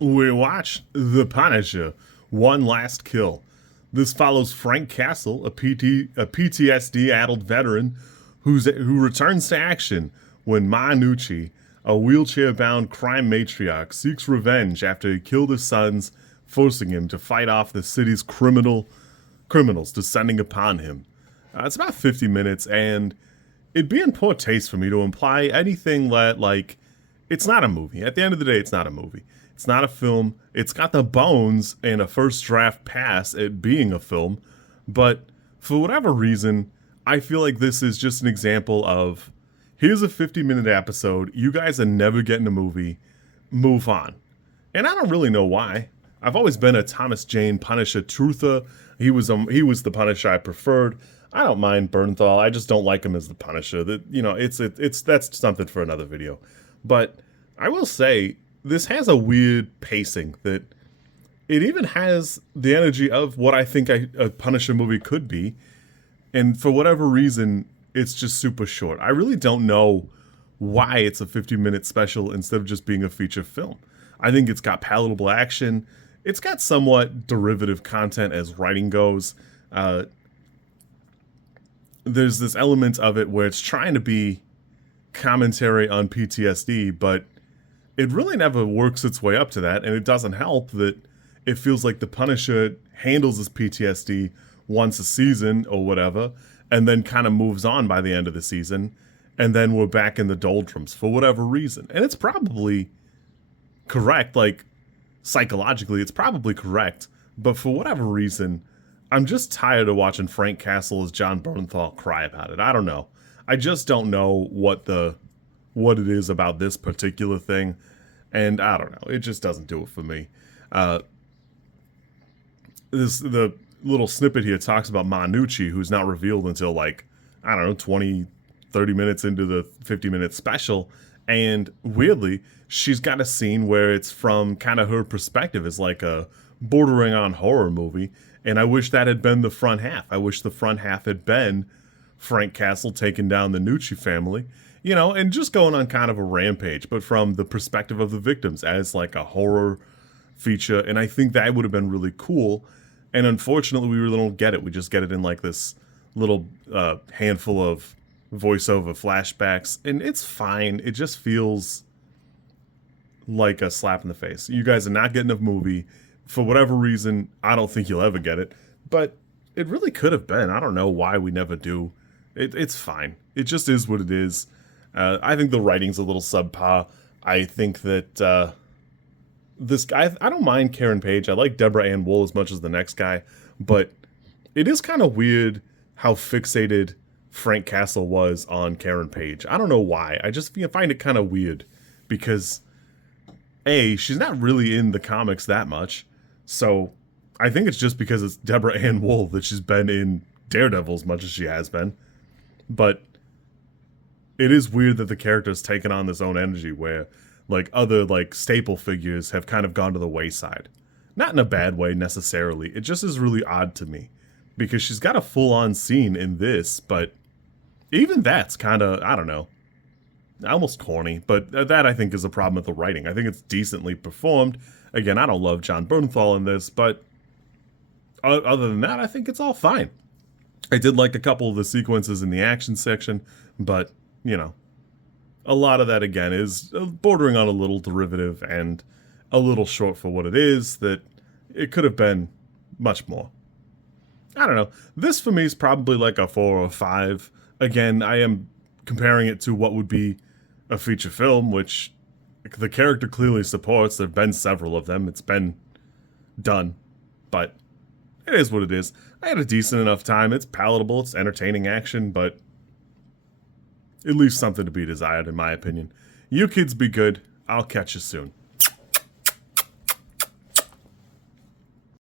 We watch The Punisher, One Last Kill. This follows Frank Castle, a PTSD-addled veteran who returns to action when Ma Nucci, a wheelchair-bound crime matriarch, seeks revenge after he killed his sons, forcing him to fight off the city's criminals descending upon him. It's about 50 minutes, and it'd be in poor taste for me to imply anything that, like, it's not a movie. At the end of the day, it's not a movie. It's not a film. It's got the bones and a first draft pass at being a film, but for whatever reason, I feel like this is just an example of, here's a 50-minute episode, you guys are never getting a movie, move on. And I don't really know why. I've always been a Thomas Jane Punisher truther. He was the Punisher I preferred. I don't mind Bernthal. I just don't like him as the Punisher. That, you know, that's something for another video. But I will say, this has a weird pacing that it even has the energy of what I think a Punisher movie could be. And for whatever reason, it's just super short. I really don't know why it's a 50-minute special instead of just being a feature film. I think it's got palatable action. It's got somewhat derivative content as writing goes. There's this element of it where it's trying to be commentary on PTSD, but it really never works its way up to that, and it doesn't help that it feels like the Punisher handles his PTSD once a season or whatever, and then kind of moves on by the end of the season, and then we're back in the doldrums for whatever reason. And it's probably correct, like, psychologically, it's probably correct, but for whatever reason, I'm just tired of watching Frank Castle as Jon Bernthal cry about it. I don't know. I just don't know what it is about this particular thing, and I don't know. It just doesn't do it for me. The little snippet here talks about Ma Nucci, who's not revealed until, like, I don't know, 20, 30 minutes into the 50-minute special, and weirdly, she's got a scene where it's from kind of her perspective as like a bordering on horror movie, and I wish that had been the front half. I wish the front half had been Frank Castle taking down the Nucci family, you know, and just going on kind of a rampage, but from the perspective of the victims as like a horror feature, and I think that would have been really cool, and unfortunately we really don't get it. We just get it in like this little handful of voiceover flashbacks, and it's fine. It just feels like a slap in the face. You guys are not getting a movie. For whatever reason, I don't think you'll ever get it, but it really could have been. I don't know why we never do. It's fine. It just is what it is. I think the writing's a little subpar. I think that this guy, I don't mind Karen Page. I like Deborah Ann Woll as much as the next guy, but it is kind of weird how fixated Frank Castle was on Karen Page. I don't know why. I just find it kind of weird because, A, she's not really in the comics that much, so I think it's just because it's Deborah Ann Woll that she's been in Daredevil as much as she has been. But it is weird that the character's taken on this own energy where, like, other, like, staple figures have kind of gone to the wayside. Not in a bad way, necessarily. It just is really odd to me. Because she's got a full-on scene in this, but even that's kind of, I don't know, almost corny. But that, I think, is a problem with the writing. I think it's decently performed. Again, I don't love Jon Bernthal in this, but other than that, I think it's all fine. I did like a couple of the sequences in the action section, but, you know, a lot of that, again, is bordering on a little derivative and a little short for what it is, that it could have been much more. I don't know. This, for me, is probably like a 4 or 5. Again, I am comparing it to what would be a feature film, which the character clearly supports. There have been several of them. It's been done, but it is what it is. I had a decent enough time. It's palatable. It's entertaining action, but it leaves something to be desired, in my opinion. You kids be good. I'll catch you soon.